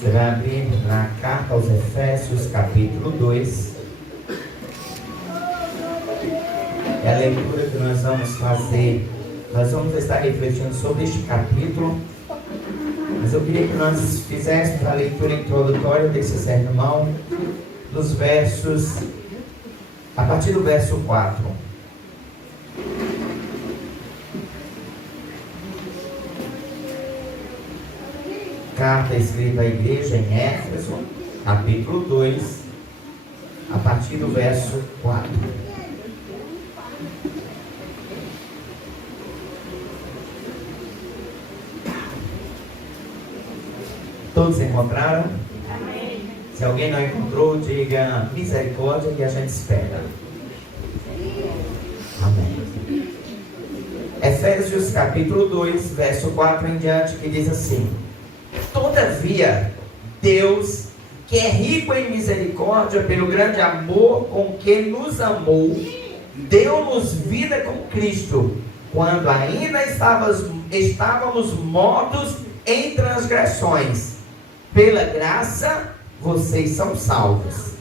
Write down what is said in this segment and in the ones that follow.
Você vai abrir na carta aos Efésios, capítulo 2. É a leitura que nós vamos fazer. Nós vamos estar refletindo sobre este capítulo. Mas eu queria que nós fizéssemos a leitura introdutória desse sermão, dos versos, a partir do verso 4. Carta escrita à igreja em Éfeso, capítulo 2, a partir do verso 4. Todos encontraram? Amém. Se alguém não encontrou, diga misericórdia que a gente espera. Amém. Efésios capítulo 2, verso 4 em diante, que diz assim: Todavia, Deus, que é rico em misericórdia pelo grande amor com que nos amou, deu-nos vida com Cristo, quando ainda estávamos mortos em transgressões. Pela graça, vocês são salvos.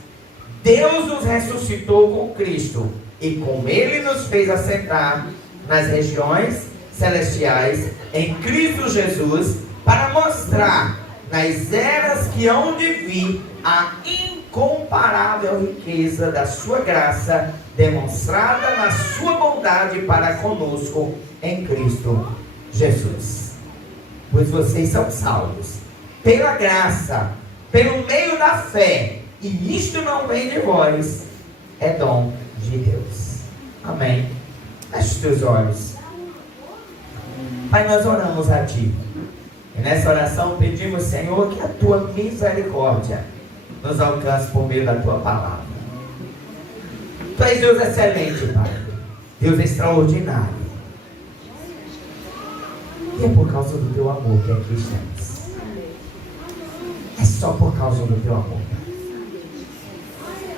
Deus nos ressuscitou com Cristo e com Ele nos fez assentar nas regiões celestiais em Cristo Jesus, para mostrar nas eras que hão de vir a incomparável riqueza da sua graça, demonstrada na sua bondade para conosco em Cristo Jesus. Pois vocês são salvos pela graça, pelo meio da fé, e isto não vem de vós, é dom de Deus. Amém. Feche os teus olhos. Pai, nós oramos a Ti. E nessa oração pedimos, Senhor, que a Tua misericórdia nos alcance por meio da Tua palavra. Tu és Deus excelente, Pai. Deus extraordinário. E é por causa do Teu amor que aqui estamos. É só por causa do Teu amor.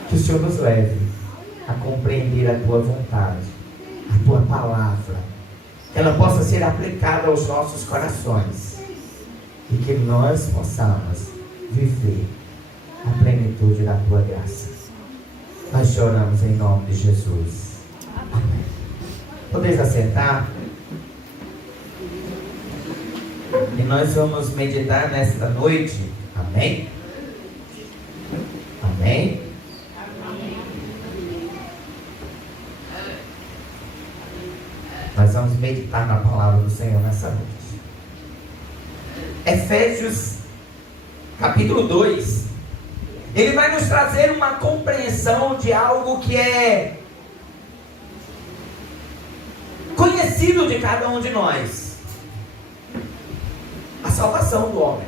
Que o Senhor nos leve a compreender a Tua vontade, a Tua palavra. Que ela possa ser aplicada aos nossos corações. E que nós possamos viver a plenitude da Tua graça. Nós choramos em nome de Jesus. Amém. Podeis assentar? E nós vamos meditar nesta noite. Amém? Amém? Nós vamos meditar na palavra do Senhor nessa noite. Efésios capítulo 2, ele vai nos trazer uma compreensão de algo que é conhecido de cada um de nós: a salvação do homem,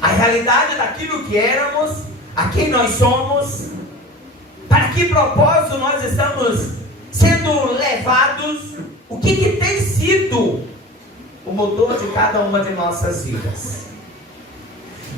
a realidade daquilo que éramos, a quem nós somos, para que propósito nós estamos sendo levados, o que tem sido o motor de cada uma de nossas vidas.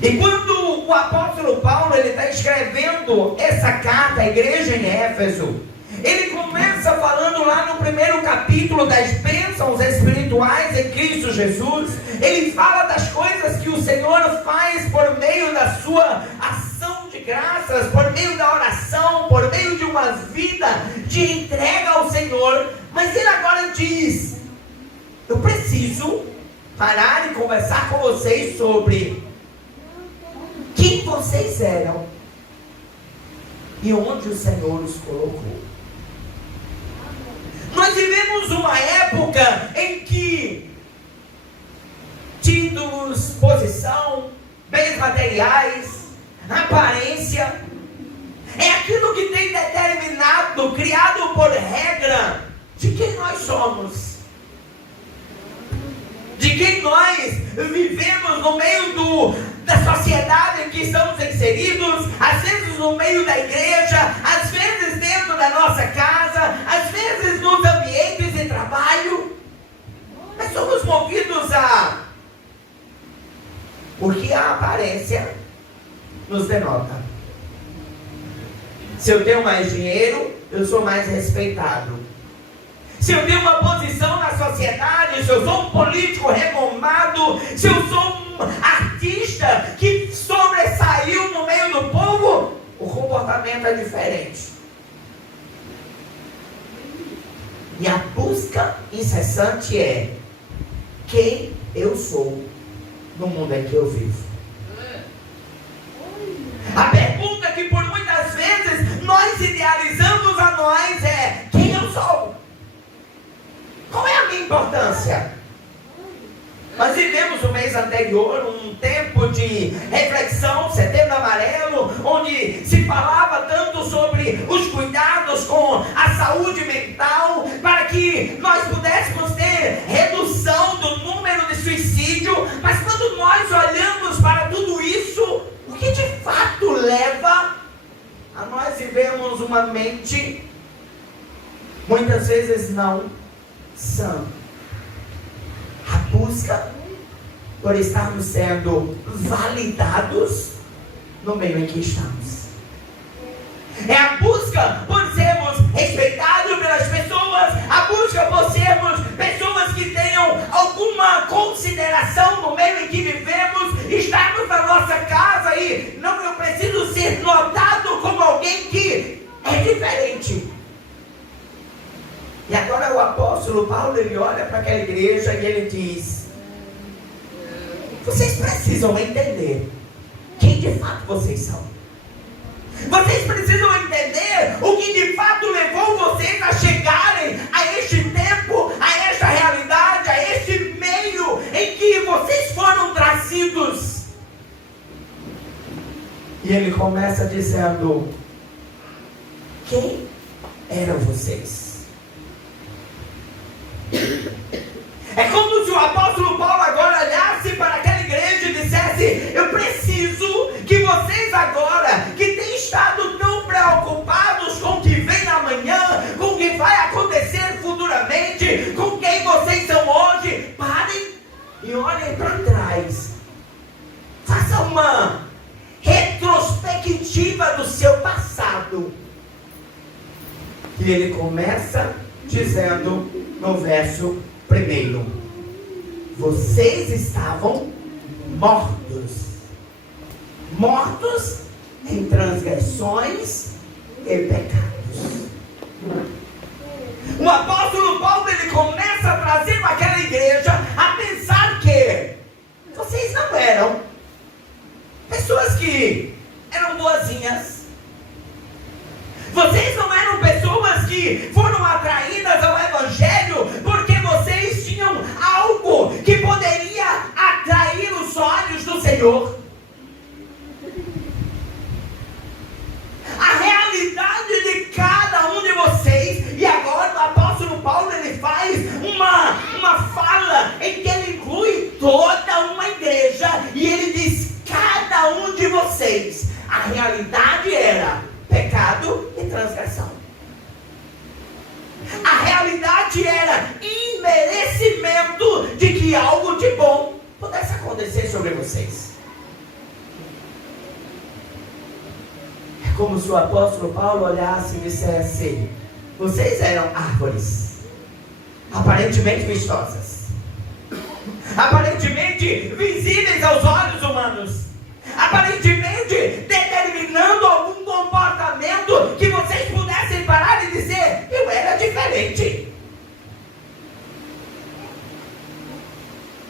E quando o apóstolo Paulo está escrevendo essa carta à igreja em Éfeso, ele começa falando lá no primeiro capítulo das bênçãos espirituais em Cristo Jesus. Ele fala das coisas que o Senhor faz por meio da sua ação de graças, por meio da oração, por meio de uma vida de entrega ao Senhor. Mas ele agora diz: eu preciso parar e conversar com vocês sobre quem vocês eram e onde o Senhor os colocou. Nós vivemos uma época em que títulos, posição, bens materiais, aparência, é aquilo que tem determinado, criado por regra, de quem nós somos, de quem nós vivemos no meio da sociedade em que estamos inseridos, às vezes no meio da igreja, às vezes dentro da nossa casa, às vezes nos ambientes de trabalho. Nós somos movidos porque a aparência nos denota. Se eu tenho mais dinheiro, eu sou mais respeitado. Se eu tenho uma posição na sociedade, se eu sou um político renomado, se eu sou um artista que interessante é quem eu sou no mundo em que eu vivo. A pergunta que por muitas vezes nós idealizamos a nós é: quem eu sou? Qual é a minha importância? Nós vivemos o mês anterior um tempo de reflexão, Setembro Amarelo, onde se falava tanto sobre os cuidados com a saúde mental, para que nós pudéssemos ter redução do número de suicídio. Mas quando nós olhamos para tudo isso, o que de fato leva a nós vivermos uma mente muitas vezes não sã? A busca por estarmos sendo validados no meio em que estamos. É a busca por sermos respeitados pelas pessoas, a busca por sermos pessoas que tenham alguma consideração no meio em que vivemos, estarmos na nossa casa e não, eu preciso ser notado como alguém que é diferente. E agora o apóstolo Paulo, ele olha para aquela igreja e ele diz: vocês precisam entender quem de fato vocês são. Vocês precisam entender o que de fato levou vocês a chegarem a este tempo, a esta realidade, a este meio em que vocês foram trazidos. E ele começa dizendo: quem eram vocês? É como se o apóstolo Paulo agora olhasse para aquela igreja e dissesse: eu preciso que vocês agora, que têm estado tão preocupados com o que vem amanhã, com o que vai acontecer futuramente, com quem vocês são hoje, parem e olhem para trás. Faça uma retrospectiva do seu passado. E ele começa dizendo no verso 1: vocês estavam mortos em transgressões e pecados. O apóstolo Paulo, ele começa a trazer para aquela igreja a pensar que vocês não eram pessoas que eram boazinhas. Vocês não eram pessoas que foram atraídas ao Evangelho porque vocês tinham algo que poderia atrair os olhos do Senhor. A realidade de cada um de vocês, e agora o apóstolo Paulo, ele faz uma fala em que ele inclui toda uma igreja, e ele diz: cada um de vocês, a realidade era pecado e transgressão. A realidade era imerecimento de que algo de bom pudesse acontecer sobre vocês. É como se o apóstolo Paulo olhasse e dissesse: vocês eram árvores aparentemente vistosas, aparentemente visíveis aos olhos humanos, aparentemente determinando algum comportamento que vocês pudessem parar e dizer: eu era diferente.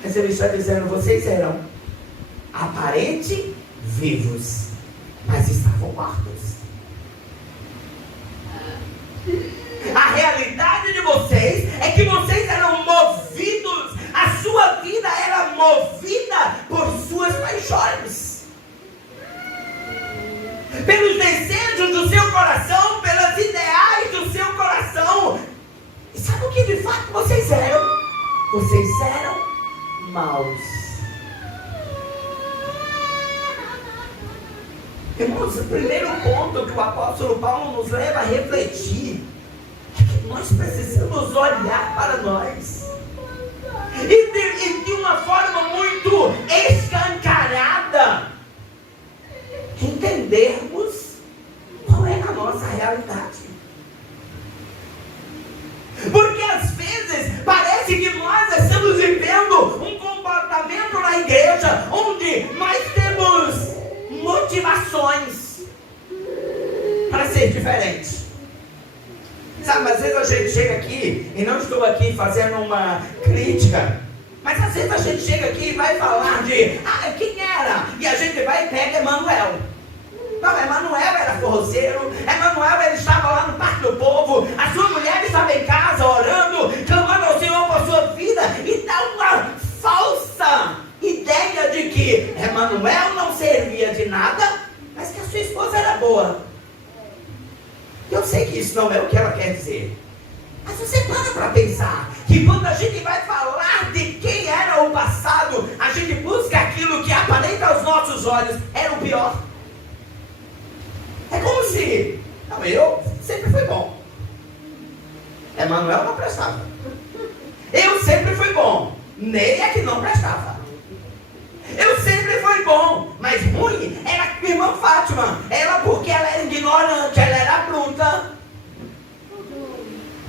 Mas ele está dizendo: vocês eram aparente vivos, mas estavam mortos. A realidade de vocês é que vocês eram movidos, a sua vida era movida por suas paixões, pelos desejos do seu coração, pelos ideais do seu coração. E sabe o que de fato vocês eram? Vocês eram maus. Irmãos, o primeiro ponto que o apóstolo Paulo nos leva a refletir é que nós precisamos olhar para nós e de uma forma muito escancarada entendermos qual é a nossa realidade. Porque às vezes parece que nós estamos vivendo um comportamento na igreja onde nós temos motivações para ser diferente. Sabe, às vezes a gente chega aqui, e não estou aqui fazendo uma crítica, mas às vezes a gente chega aqui e vai falar de, quem era? E a gente vai e pega Emanuel. Não, Emanuel era forroceiro, Emanuel ele estava lá no Parque do Povo, a sua mulher estava em casa orando, clamando ao Senhor por sua vida, e dá uma falsa ideia de que Emanuel não servia de nada, mas que a sua esposa era boa. Eu sei que isso não é o que ela quer dizer, mas você para pensar que quando a gente vai falar de quem era o passado, a gente busca aquilo que aparenta aos nossos olhos era o pior. É como se, não, eu sempre fui bom, Emanuel não prestava. Eu sempre fui bom, Ney é que não prestava. Eu sempre fui bom, mas ruim era a irmã Fátima. Ela, porque ela era ignorante, ela era bruta.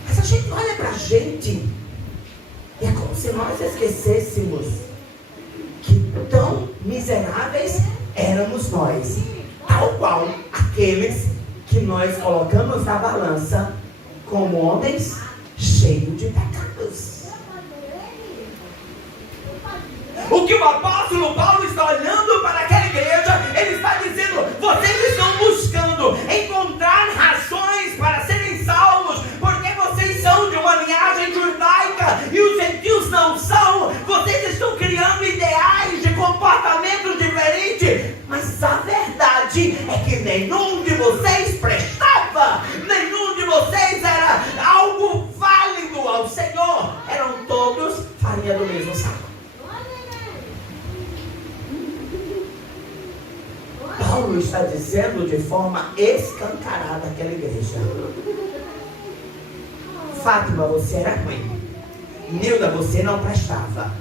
Mas a gente olha pra gente e é como se nós esquecêssemos que tão miseráveis éramos nós, tal qual aqueles que nós colocamos na balança como homens cheios de pecados. O que o apóstolo Paulo está olhando para aquela igreja, ele está dizendo: vocês estão buscando encontrar razões para serem salvos, porque vocês são de uma linhagem judaica e os gentios não são. Vocês estão criando ideais de comportamento diferente, mas a verdade é que nenhum de vocês prestava, nenhum de vocês era algo válido ao Senhor. Eram todos farinha do mesmo saco. Paulo está dizendo de forma escancarada àquela igreja: Fátima, você era ruim. Nilda, você não prestava.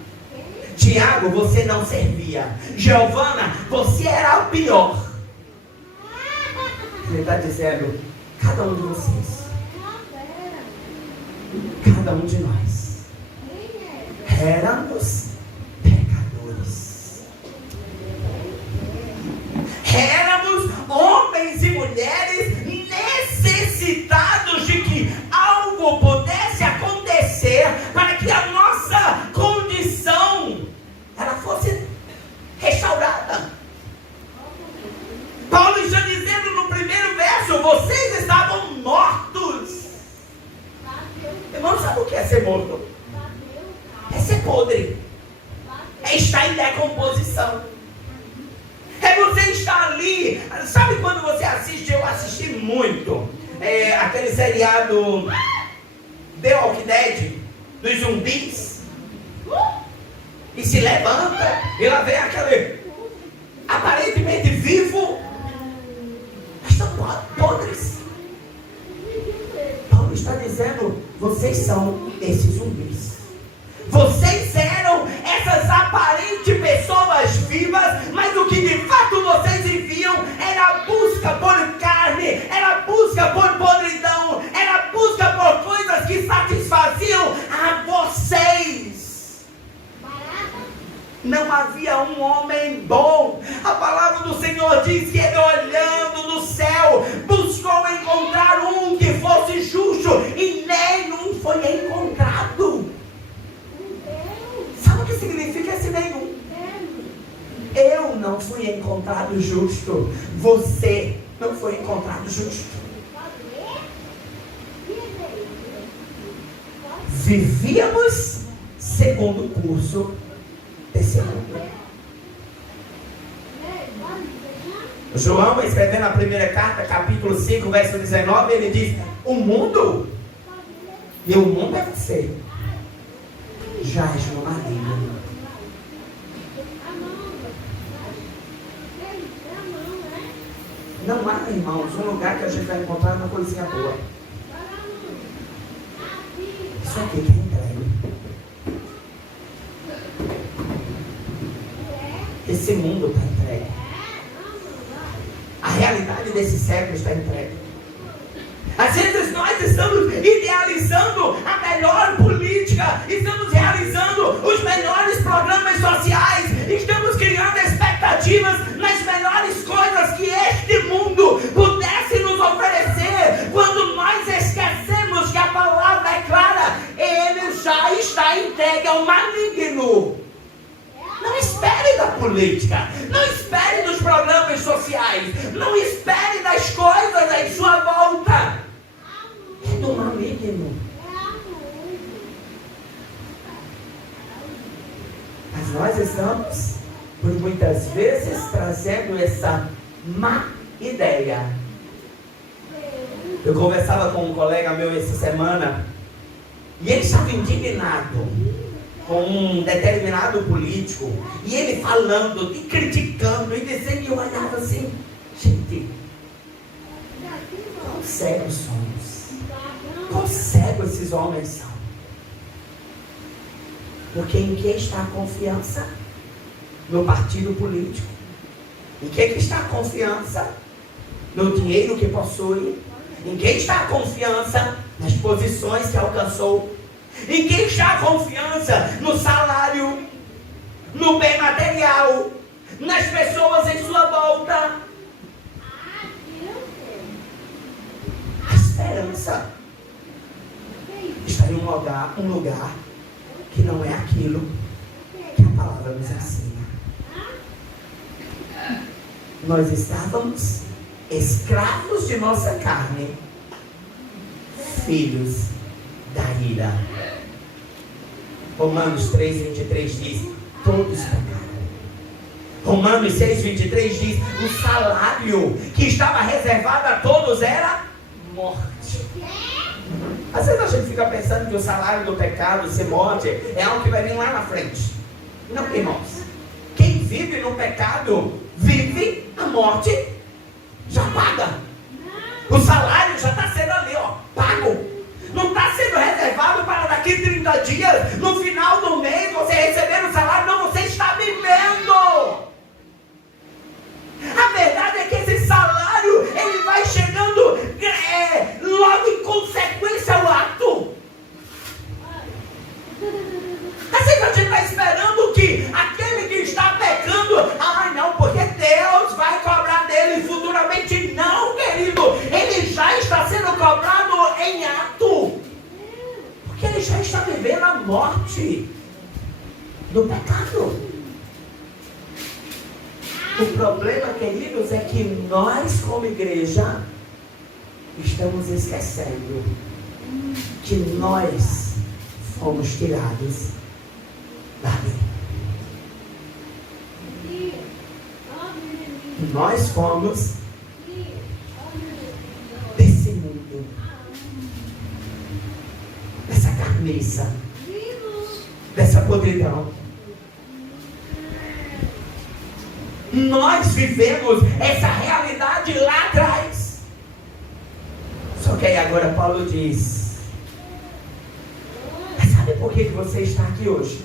Tiago, você não servia. Giovana, você era o pior. Ele está dizendo: cada um de vocês, cada um de nós, éramos pecadores. Éramos homens e mulheres necessitados de que algo pudesse acontecer para que a nossa condição ela fosse restaurada. Paulo está dizendo no primeiro verso: vocês estavam mortos. Irmão, sabe o que é ser morto? É ser podre, é estar em decomposição. É você estar ali. Sabe quando você assiste? Eu assisti muito aquele seriado The Walking Dead, dos zumbis, e se levanta e lá vem aquele aparentemente vivo, mas estão podres. Paulo está dizendo: vocês são esses zumbis. Vocês eram essas aparentes pessoas vivas, mas o que de fato vocês viviam era a busca por carne, era a busca por podridão, era a busca por coisas que satisfaziam a vocês. Não havia um homem bom. A palavra do Senhor diz que ele, olhando do céu, buscou encontrar um que fosse justo, e nenhum foi encontrado. Sabe o que significa esse nenhum? Eu não fui encontrado justo. Você não foi encontrado justo. Vivíamos segundo o curso desse mundo. João, escrevendo a primeira carta, capítulo 5, verso 19, ele diz: o mundo, e o mundo é você, jaz no maligno. Não há, irmãos, um lugar que a gente vai encontrar uma coisinha boa. Isso aqui que é entregue. Esse mundo está entregue. A realidade desse século está entregue. Às vezes nós estamos idealizando a melhor política, estamos realizando os melhores programas sociais, estamos criando expectativas nas melhores coisas que este mundo pudesse nos oferecer, quando nós esquecemos que a palavra política. Não espere dos programas sociais. Não espere das coisas em sua volta. É do maligno. Mas nós estamos, por muitas vezes, trazendo essa má ideia. Eu conversava com um colega meu essa semana e ele estava indignado com um determinado político, e ele falando e criticando e dizendo, e eu olhava assim, gente, quão cegos somos, quão cegos esses homens são. Porque em quem está a confiança? No partido político. Em quem que está a confiança? No dinheiro que possui. Em quem está a confiança? Nas posições que alcançou. Em quem está a confiança? No salário, no bem material, nas pessoas em sua volta. A esperança está em um lugar que não é aquilo que a palavra nos ensina. Nós estávamos escravos de nossa carne, filhos da ira. Romanos 3,23 diz, todos pecaram. Romanos 6,23 diz, o salário que estava reservado a todos era morte. Às vezes a gente fica pensando que o salário do pecado, ser morte, é algo que vai vir lá na frente. Não, irmãos. Quem vive no pecado, vive a morte, já paga. O salário já está sendo ali, pago. Não está sendo reservado para daqui 30 dias, no final do mês, você receber o salário. Não, você está vivendo. A verdade é que esse salário, ele vai chegando logo em consequência ao ato. Assim que a gente está esperando que aquele que está pecando, não, porque Deus vai cobrar dele futuramente. Não, querido, ele já está sendo cobrado em ato, porque ele já está vivendo a morte do pecado. O problema, queridos, é que nós como igreja estamos esquecendo que nós fomos tirados da lei. Nós fomos desse mundo, dessa carniça, dessa podridão. Nós vivemos essa realidade lá atrás. Só que aí agora Paulo diz, mas sabe por que você está aqui hoje?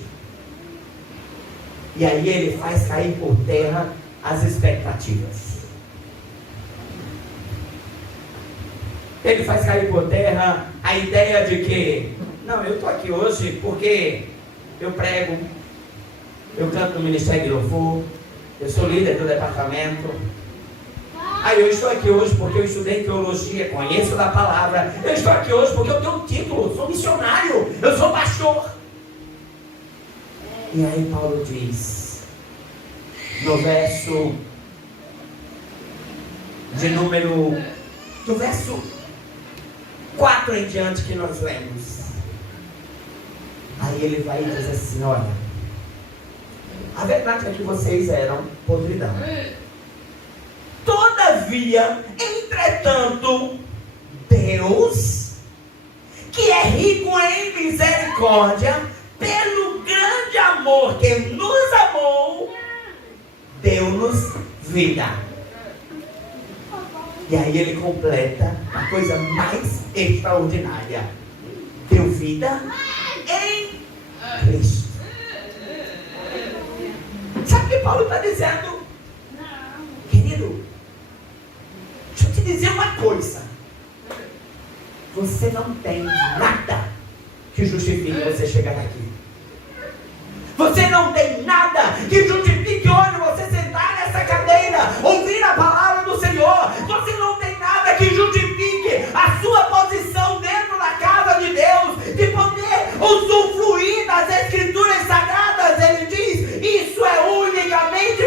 E aí ele faz cair por terra as expectativas. Ele faz cair por terra a ideia de que, não, eu estou aqui hoje porque eu prego, eu canto no Ministério de Louvor, eu sou líder do departamento. Eu estou aqui hoje porque eu estudei teologia, conheço da palavra. Eu estou aqui hoje porque eu tenho um título, sou missionário, eu sou pastor. E aí Paulo diz, no verso do verso 4 em diante que nós lemos, aí ele vai dizer assim, olha, a verdade é que vocês eram podridão. Todavia, entretanto, Deus, que é rico em misericórdia, pelo grande amor que nos amou, deu-nos vida. E aí ele completa a coisa mais extraordinária. Deu vida em Cristo. Sabe o que Paulo está dizendo? Querido, deixa eu te dizer uma coisa. Você não tem nada que justifique você chegar aqui. Você não tem nada que justifique hoje você sentar nessa cadeira, ouvir a palavra do Senhor. Você não tem nada que justifique a sua posição dentro da casa de Deus, de poder usufruir das Escrituras Sagradas. Ele diz, isso é unicamente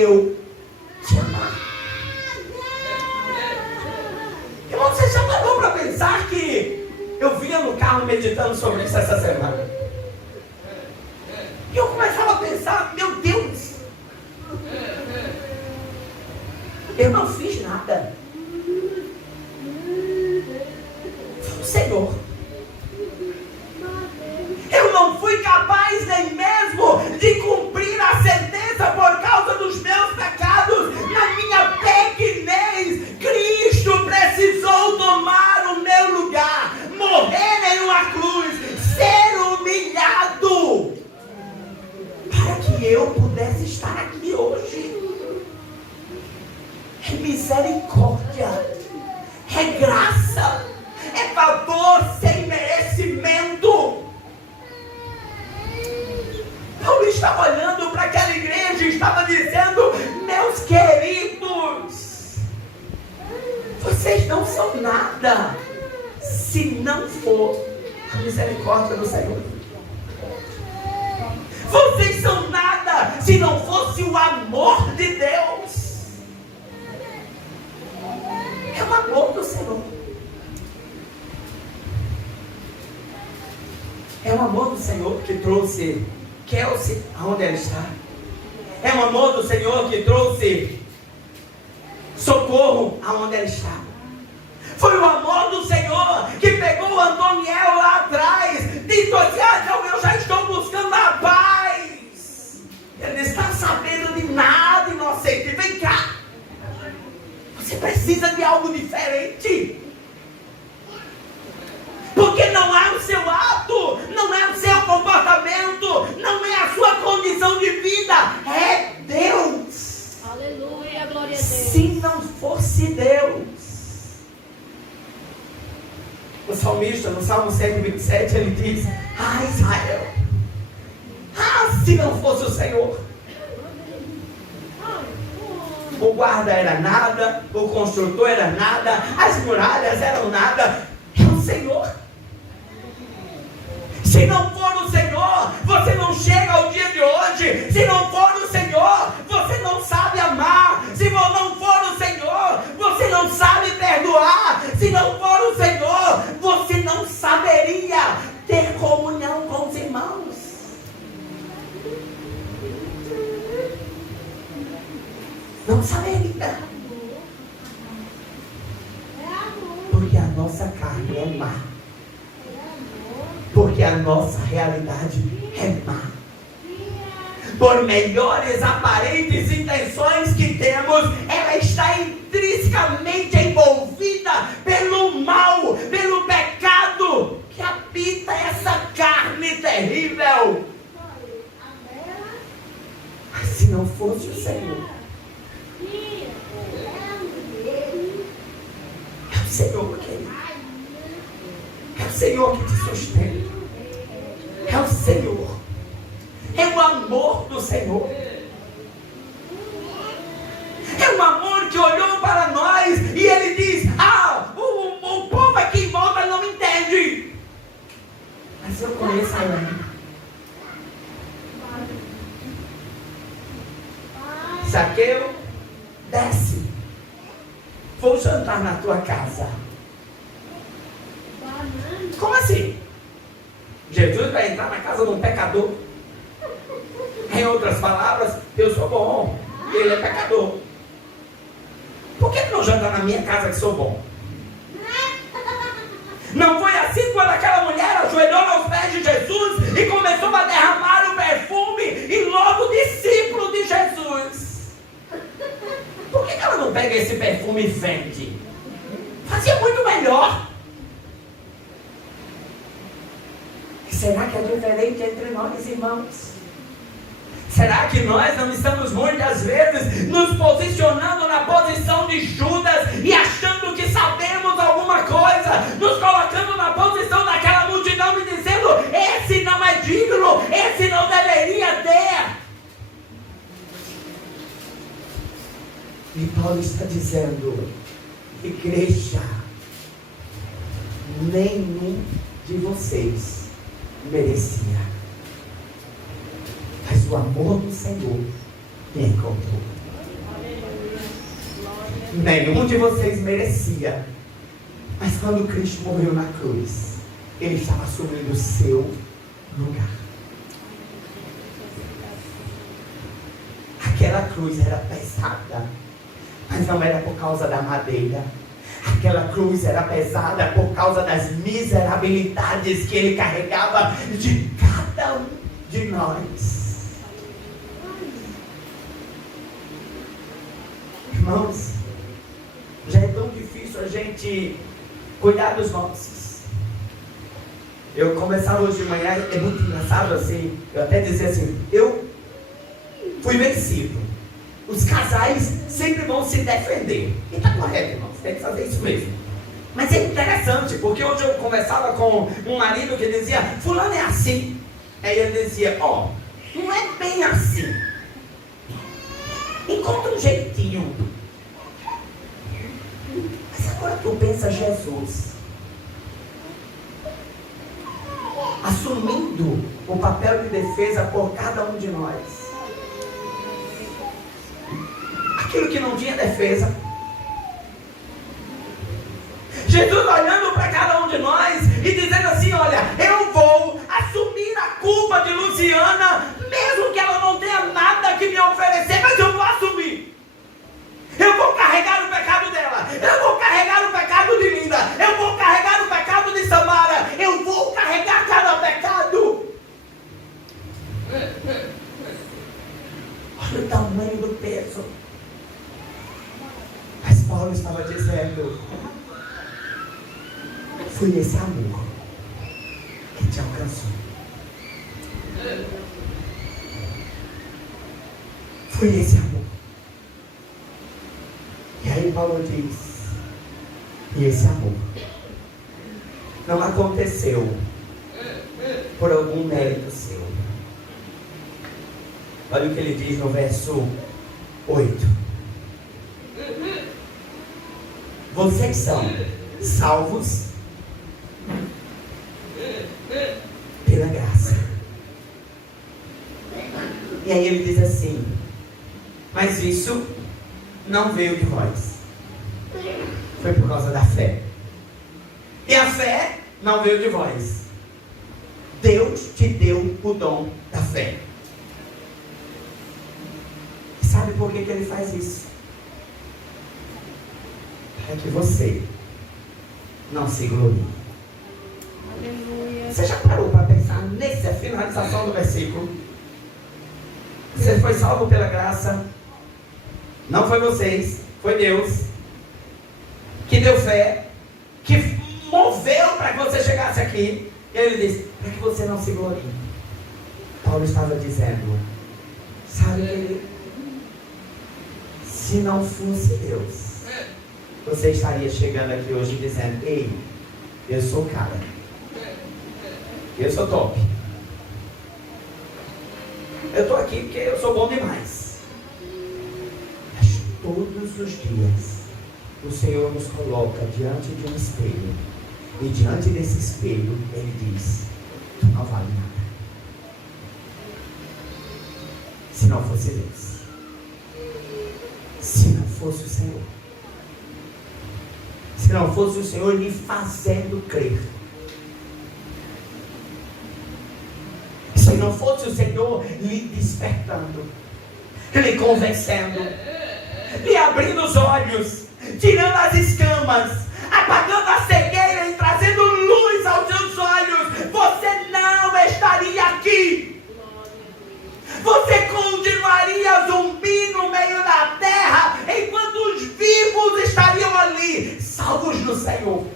eu te amar. Irmão, você já parou para pensar que eu vinha no carro meditando sobre isso essa semana? E eu começava a pensar, meu Deus, eu não fiz nada. Foi o Senhor. Eu não fui capaz nem mesmo de cumprir a sentença por causa dos meus pecados. Na minha pequenez, Cristo precisou tomar o meu lugar, morrer em uma cruz, ser humilhado, para que eu pudesse estar aqui hoje. É misericórdia, é graça, é favor sem merecimento. Paulo estava olhando para aquela igreja e estava dizendo: meus queridos, vocês não são nada se não for a misericórdia do Senhor. Vocês são nada se não fosse o amor de Deus. É o amor do Senhor. É o amor do Senhor que trouxe Kelsey aonde ela está. É o amor do Senhor que trouxe Socorro aonde ela está. Foi o amor do Senhor que pegou o Antoniel lá atrás. Disse assim: não, eu já estou buscando a paz. Ele não está sabendo de nada, inocente. Vem cá. Você precisa de algo diferente. Porque não é o seu ato, não é o seu comportamento, não é a sua condição de vida, é Deus. Aleluia, glória a Deus. Se não fosse Deus. O salmista, no Salmo 127, ele diz: Israel, se não fosse o Senhor. O guarda era nada, o construtor era nada, as muralhas eram nada, é o Senhor. Se não for o Senhor, você não chega ao dia de hoje. Se não for o Senhor, você não sabe amar. Se não for o Senhor, você não sabe perdoar. Se não for o Senhor, você não saberia ter comunhão com os irmãos. Não saberia. Porque a nossa carne é má. Porque a nossa realidade é má. Por melhores aparentes intenções que temos, ela está intrinsecamente envolvida pelo mal, pelo pecado que habita essa carne terrível. Mas se não fosse o Senhor, é o Senhor, querido. É o Senhor que te sustenta. É o Senhor. É o amor do Senhor. É um amor que olhou para nós e Ele diz: o povo aqui em volta não entende. Mas eu conheço a Ele. Zaqueu, desce. Vou jantar na tua casa. Como assim? Jesus vai entrar na casa de um pecador? Em outras palavras, eu sou bom e ele é pecador. Por que não janta na minha casa que sou bom? Não foi assim quando aquela mulher ajoelhou aos pés de Jesus e começou a derramar o perfume e logo discípulo de Jesus? Por que ela não pega esse perfume e vende? Fazia muito melhor. Será que é diferente entre nós, irmãos? Será que nós não estamos muitas vezes nos posicionando na posição de Judas e achando que sabemos alguma coisa, nos colocando na posição daquela multidão e dizendo: esse não é digno, esse não deveria ter? E Paulo está dizendo: igreja, nenhum de vocês merecia, mas o amor do Senhor me encontrou. Nenhum de vocês merecia. Mas quando Cristo morreu na cruz, Ele estava assumindo o seu lugar. Aquela cruz era pesada, mas não era por causa da madeira. Aquela cruz era pesada por causa das miserabilidades que Ele carregava de cada um de nós. Irmãos, já é tão difícil a gente cuidar dos nossos. Eu começava hoje de manhã, é muito engraçado assim, eu até dizia assim, eu fui vencido. Os casais sempre vão se defender. E está correto, irmãos, tem que fazer isso mesmo. Mas é interessante, porque hoje eu conversava com um marido que dizia, fulano é assim. Aí ele dizia, ó, não é bem assim. Encontra um jeitinho. Mas agora tu pensa Jesus assumindo o papel de defesa por cada um de nós. Aquilo que não tinha defesa. Jesus olhando para cada um de nós e dizendo assim, olha, eu vou assumir a culpa de Luciana, mesmo que ela não tenha nada que me oferecer, mas eu vou assumir. Eu vou carregar o pecado dela, eu vou carregar o pecado de Linda, eu vou carregar o pecado de Samara, eu vou carregar cada pecado. Olha o tamanho do peso. Mas Paulo estava dizendo, foi esse amor que te alcançou. Foi esse amor. E aí Paulo diz, e esse amor não aconteceu por algum mérito seu. Olha o que ele diz no verso 8. Vocês são salvos pela graça. E aí ele diz assim, mas isso não veio de vós, foi por causa da fé. E a fé não veio de vós. Deus te deu o dom da fé. E sabe por que ele faz isso? Para que você não se glorie. Aleluia. Você já parou para pensar nessa finalização do versículo? Você foi salvo pela graça. Não foi vocês, foi Deus que deu fé, que moveu para que você chegasse aqui. E ele disse, para que você não se glorie. Paulo estava dizendo, sabe, se não fosse Deus, você estaria chegando aqui hoje dizendo, ei, eu sou o cara, eu sou top, eu estou aqui porque eu sou bom demais. Todos os dias o Senhor nos coloca diante de um espelho, e diante desse espelho Ele diz, tu não vale nada. Se não fosse Deus, se não fosse o Senhor, se não fosse o Senhor lhe fazendo crer, se não fosse o Senhor lhe despertando, lhe convencendo, lhe abrindo os olhos, tirando as escamas, apagando a cegueira e trazendo luz aos seus olhos, você não estaria aqui. Você continuaria zumbi no meio da terra, enquanto os vivos estariam ali, salvos no Senhor.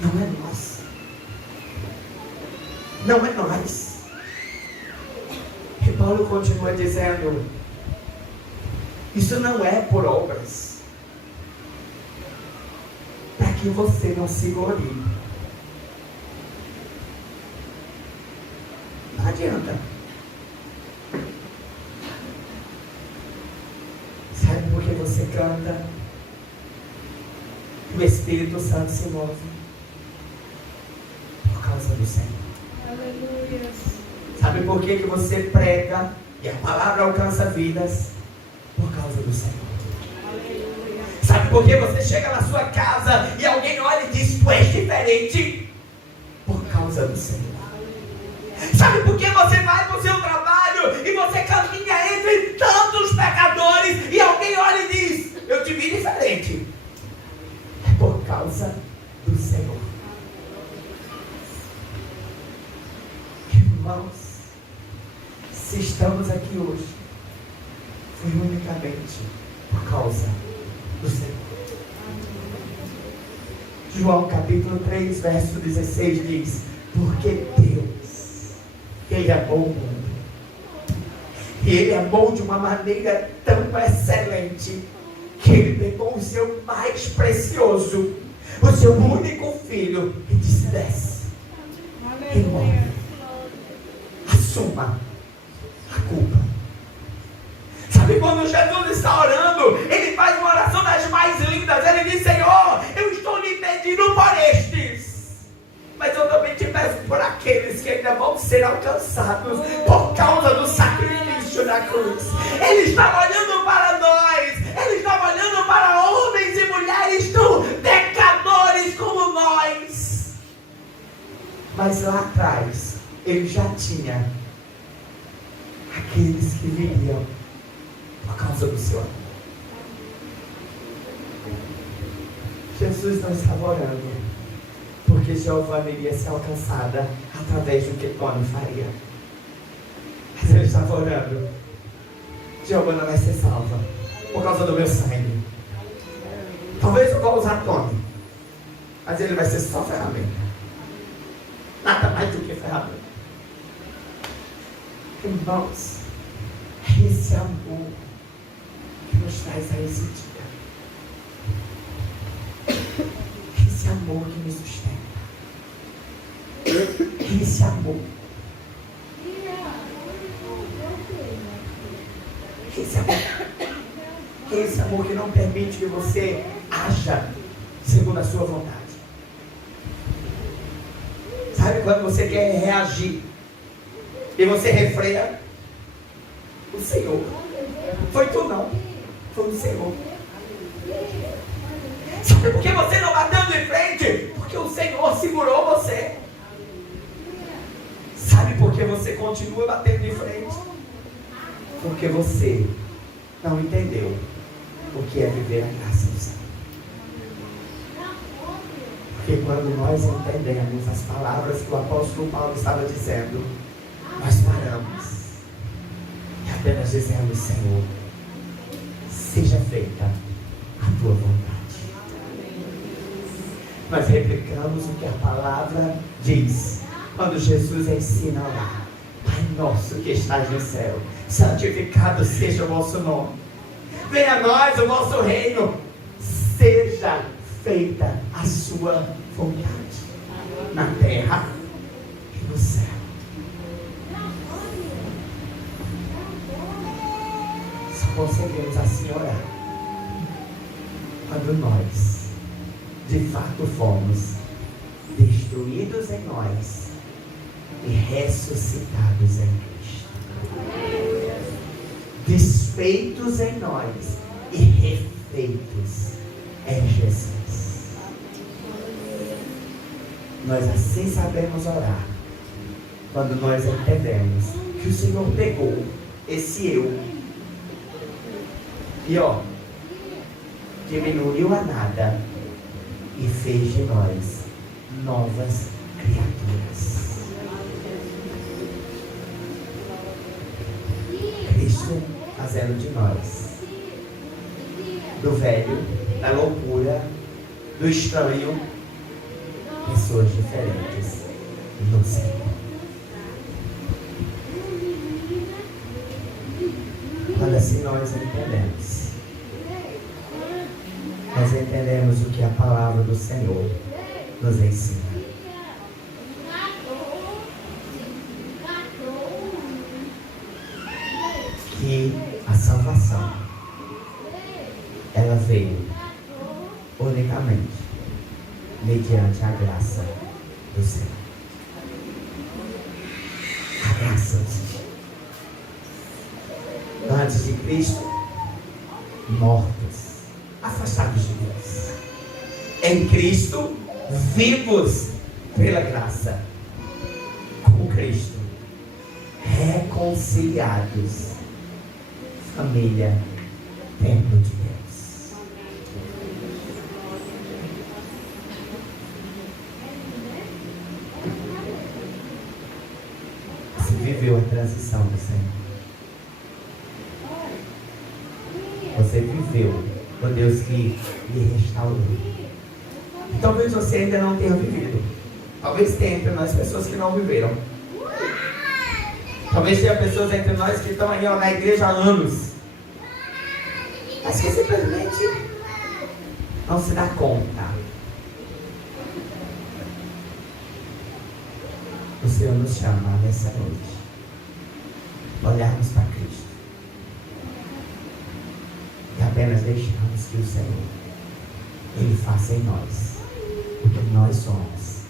Não é nós. Não é nós. E Paulo continua dizendo, isso não é por obras, para que você não se glorie. Não adianta. Sabe por que você canta? O Espírito Santo se move por causa do Senhor. Aleluia. Sabe por que você prega E a palavra alcança vidas por causa do Senhor. Sabe por que você chega na sua casa e alguém olha e diz: tu és diferente? Por causa do Senhor. Sabe por que você vai para o seu trabalho e você caminha entre tantos pecadores e alguém olha e diz: eu te vi diferente? É por causa do Senhor. Irmãos, se estamos aqui hoje, foi unicamente por causa do Senhor. João capítulo 3, verso 16 diz: porque Deus, Ele amou o mundo, e Ele amou de uma maneira tão excelente, que Ele pegou o seu mais precioso, o seu único filho, e disse: desce, e morre, assuma a culpa. Sabe quando Jesus está orando, Ele faz uma oração das mais lindas. Ele diz: Senhor, eu estou lhe pedindo por estes, mas eu também te peço por aqueles que ainda vão ser alcançados por causa do sacrifício da cruz. Ele estava olhando para nós, Ele estava olhando para homens e mulheres tão pecadores como nós, mas lá atrás Ele já tinha aqueles que viriam por causa do seu amor. Jesus não estava orando porque Giovanna iria ser alcançada através do que Tony faria, mas Ele estava orando: Giovanna vai ser salva por causa do meu sangue. Talvez eu vá usar Tony, mas ele vai ser só ferramenta, nada mais do que ferramenta. Irmãos, é esse amor que nos traz a esse dia. Esse amor que nos sustenta. Esse amor. Esse amor que não permite que você haja segundo a sua vontade. Sabe quando você quer reagir e você refreia? O Senhor. Foi tu não, foi o Senhor. Sabe por que você não bateu de frente? Porque o Senhor segurou você. Sabe por que você continua batendo de frente? Porque você não entendeu o que é viver a graça do Senhor. Porque quando nós entendemos as palavras que o apóstolo Paulo estava dizendo, nós paramos e apenas dizemos: Senhor, seja feita a tua vontade. Nós replicamos o que a palavra diz quando Jesus ensina a orar: Pai nosso que estás no céu, santificado seja o vosso nome, venha a nós o vosso reino, seja feita a sua vontade, na terra e no céu. Só conseguimos assim orar quando nós de fato fomos destruídos em nós e ressuscitados em Cristo, desfeitos em nós e refeitos em Jesus. Nós assim sabemos orar quando nós entendemos que o Senhor pegou esse eu e diminuiu a nada e fez de nós novas criaturas. Cristo fazendo de nós, do velho, da loucura, do estranho, pessoas diferentes no Senhor. Quando assim nós entendemos o que a palavra do Senhor nos ensina. Que a salvação, ela veio unicamente mediante a graça do Senhor. A graça do Senhor. Cristo, mortos, afastados de Deus. Em Cristo, vivos pela graça. Com Cristo, reconciliados. Família, templo de Deus. Você viveu a transição do Senhor. Você viveu o Deus que lhe restaurou. E talvez você ainda não tenha vivido. Talvez tenha entre nós pessoas que não viveram. Talvez tenha pessoas entre nós que estão aí na igreja há anos, mas que simplesmente não se dá conta. O Senhor nos chama nessa noite olharmos para Cristo e apenas deixarmos que o Senhor Ele faça em nós o que nós somos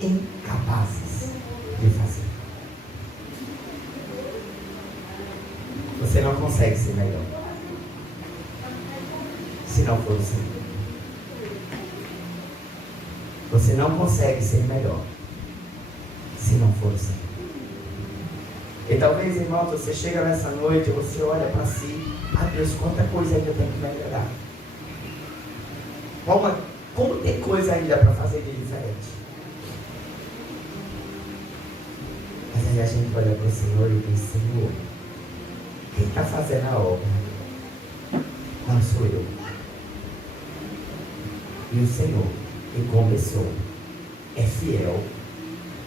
incapazes de fazer. Você não consegue ser melhor se não for o Senhor. Você não consegue ser melhor se não for o Senhor. E talvez, irmão, você chega nessa noite e você olha para si: ah, Deus, quanta coisa ainda eu tenho que melhorar. Como tem coisa ainda para fazer de diferente. Mas aí a gente olha para o Senhor e diz: Senhor, quem está fazendo a obra não sou eu. E o Senhor que começou é fiel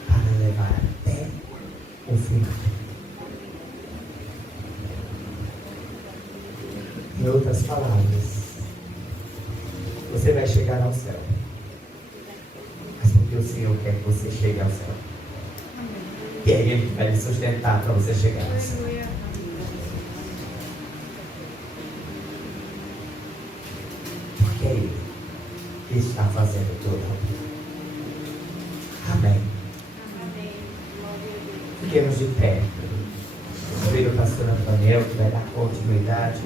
para levar até o final. Em outras palavras, você vai chegar ao céu, mas porque o Senhor quer que você chegue ao céu. E é Ele que vai lhe sustentar para você chegar ao céu. Porque é Ele que está fazendo toda a obra. Amém. Fiquemos de pé. Vou ver o pastor Antônio que vai dar continuidade.